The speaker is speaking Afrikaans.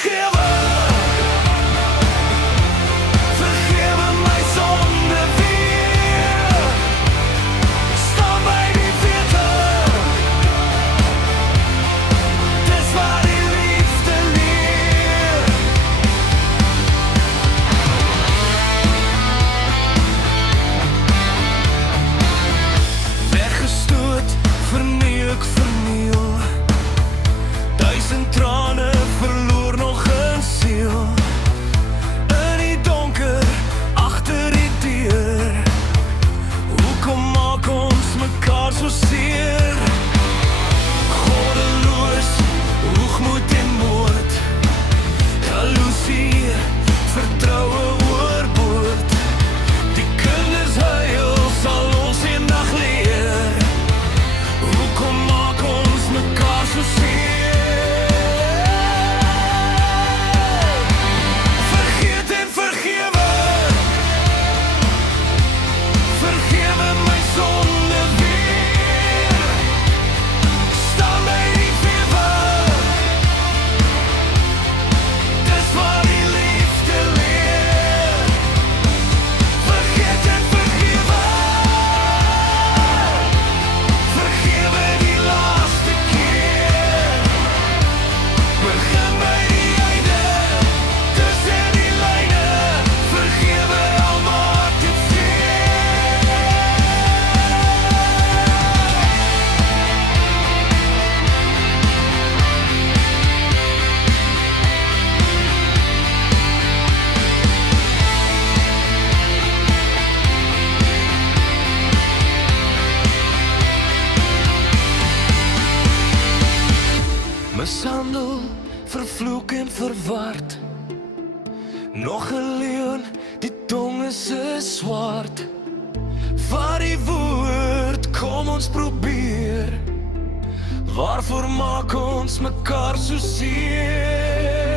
vergewe. Vergewe my sonde weer. Staan by die wete. Dis waar die liefde leer. Weggestoot, verneuk, verniel. Duisend trane verloor nog 'n siel. In die donker, agter die deur. Hoekom maak ons mekaar so seer? Goddeloos, hoogmoed en moord. Jaloesie, vertroue oorboord. Die kinders huil, sal ons eendag leer. Hoekom maak ons mekaar so seer? Vergeet en vergewe. Vergewe my sonde weer. Staan by die wewe. Dis waar die liefde leer. Vergeet en vergewe. Vergewe die laaste keer. Begin by die einde. Tussen die lyne. Vergewe al maak dit seer. Mishandel, vervloek en verward. Nog 'n leeuw, die tong is 'n swaard. Vat die woord, kom ons probeer. Waarvoor maak ons mekaar so seer?